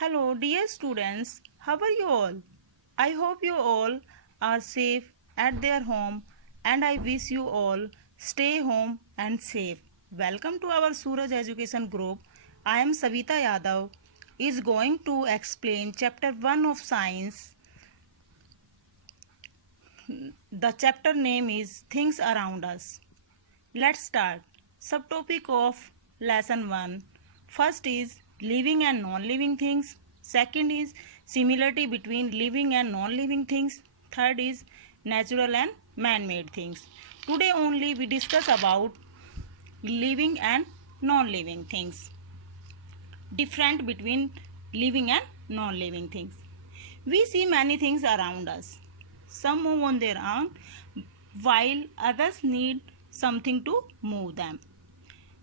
Hello, dear students. How are you all? I hope you all are safe at their home and I wish you all stay home and safe. Welcome to our Suraj Education Group. I am Savita Yadav is going to explain chapter 1 of science. The chapter name is Things Around Us. Let's start. Subtopic of lesson 1. First is living and non-living things. Second is similarity between living and non-living things. Third is natural and man-made things. Today only we discuss about living and non-living things. Different between living and non-living things. We see many things around us. Some move on their own while others need something to move them.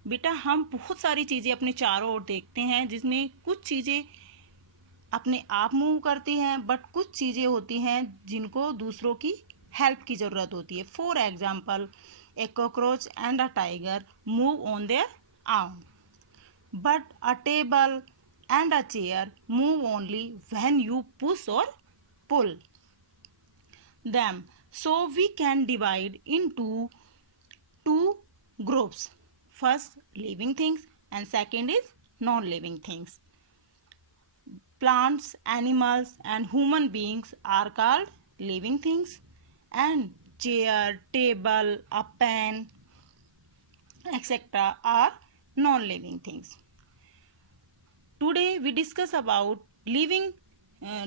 बेटा हम बहुत सारी चीज़ें अपने चारों ओर देखते हैं जिसमें कुछ चीज़ें अपने आप मूव करती हैं बट कुछ चीज़ें होती हैं जिनको दूसरों की हेल्प की ज़रूरत होती है. For example a cockroach and a tiger move on their arm but a table and a chair move only when you push or pull them. So we can divide into two groups. First living things and second is non-living things. Plants, animals and human beings are called living things and chair, table, a pen etc. are non-living things. Today we discuss about living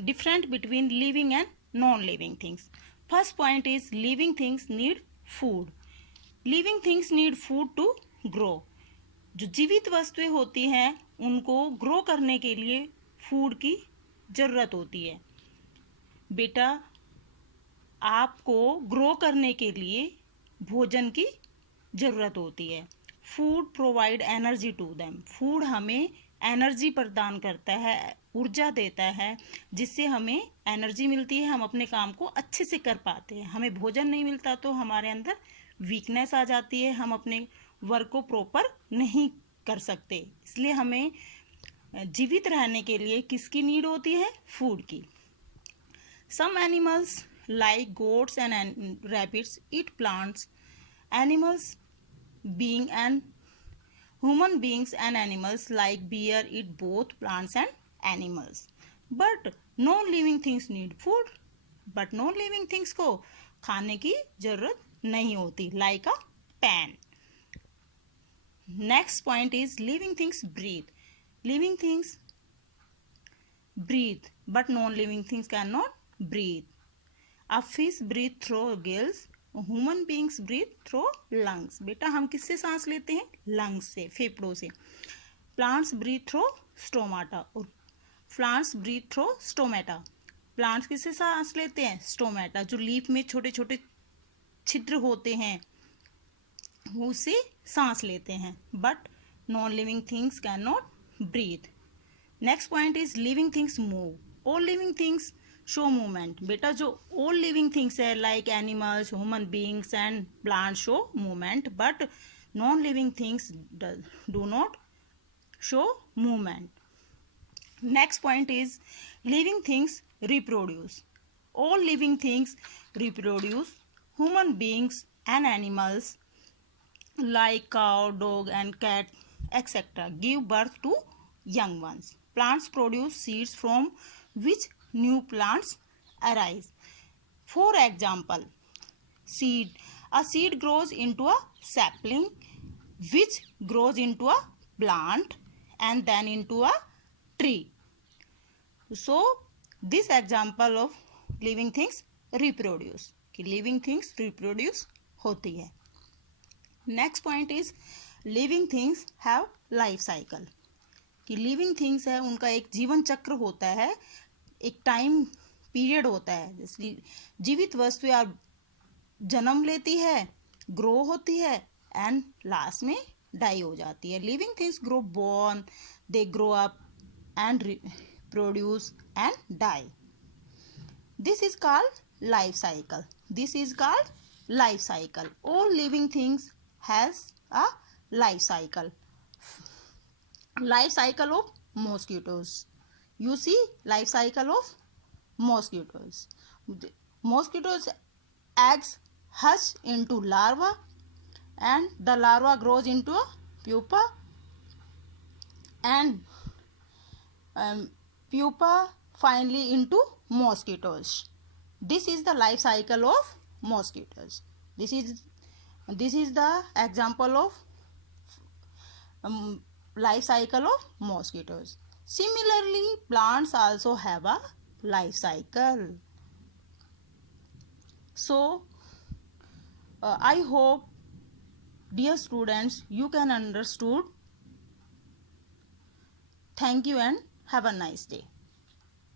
different between living and non-living things. First point is living things need food. Living things need food to grow. जो जीवित वस्तुएं होती हैं उनको ग्रो करने के लिए फूड की ज़रूरत होती है. बेटा आपको ग्रो करने के लिए भोजन की ज़रूरत होती है. Food provide energy to them. Food हमें एनर्जी प्रदान करता है, ऊर्जा देता है जिससे हमें एनर्जी मिलती है, हम अपने काम को अच्छे से कर पाते हैं. हमें भोजन नहीं मिलता तो हमारे अंदर वीकनेस आ जाती है, हम अपने वर्क को प्रॉपर नहीं कर सकते. इसलिए हमें जीवित रहने के लिए किसकी नीड होती है? फूड की. Some animals like goats and rabbits eat plants. Animals being and human beings and animals like bear eat both plants and animals. But non living things need food. But non living things को खाने की जरूरत नहीं होती. Like a pan. Next point is living things breathe. Living things breathe but non living things can not breathe. A fish breathe through gills. Human beings breathe through lungs. बेटा हम किससे सांस लेते हैं? लंग्स से, फेफड़ों से. Plants breathe through stomata. Plants breathe through stomata. Plants किससे सांस लेते हैं? स्टोमेटा. जो लीफ में छोटे छोटे छिद्र होते हैं उससे सांस लेते हैं. But non living things can not breathe. Next point is living things move. All living things show movement. बेटा जो ऑल लिविंग थिंग्स है like animals, human beings and plant show movement but non living things do not show movement. Next point is living things reproduce. All living things reproduce. Human beings and animals like cow, dog and cat etc. give birth to young ones. Plants produce seeds from which new plants arise. For example, seed. A seed grows into a sapling which grows into a plant and then into a tree. So this example of living things reproduce. कि living things reproduce होती है. Next point is living things have life cycle. कि living things है उनका एक जीवन चक्र होता है, एक टाइम पीरियड होता है. जैसे जीवित वस्तुएं जन्म लेती है, ग्रो होती है एंड लास्ट में डाई हो जाती है. Living things grow born, they grow up and produce and die. This is called life cycle. This is called life cycle. All living things has a life cycle. Life cycle of mosquitoes. You see life cycle of mosquitoes. Mosquitoes eggs hatch into larva, and the larva grows into a pupa, and pupa finally into mosquitoes. This is the life cycle of mosquitoes. This is the example of life cycle of mosquitoes. Similarly, plants also have a life cycle. So, I hope, dear students, you can understood. Thank you and have a nice day.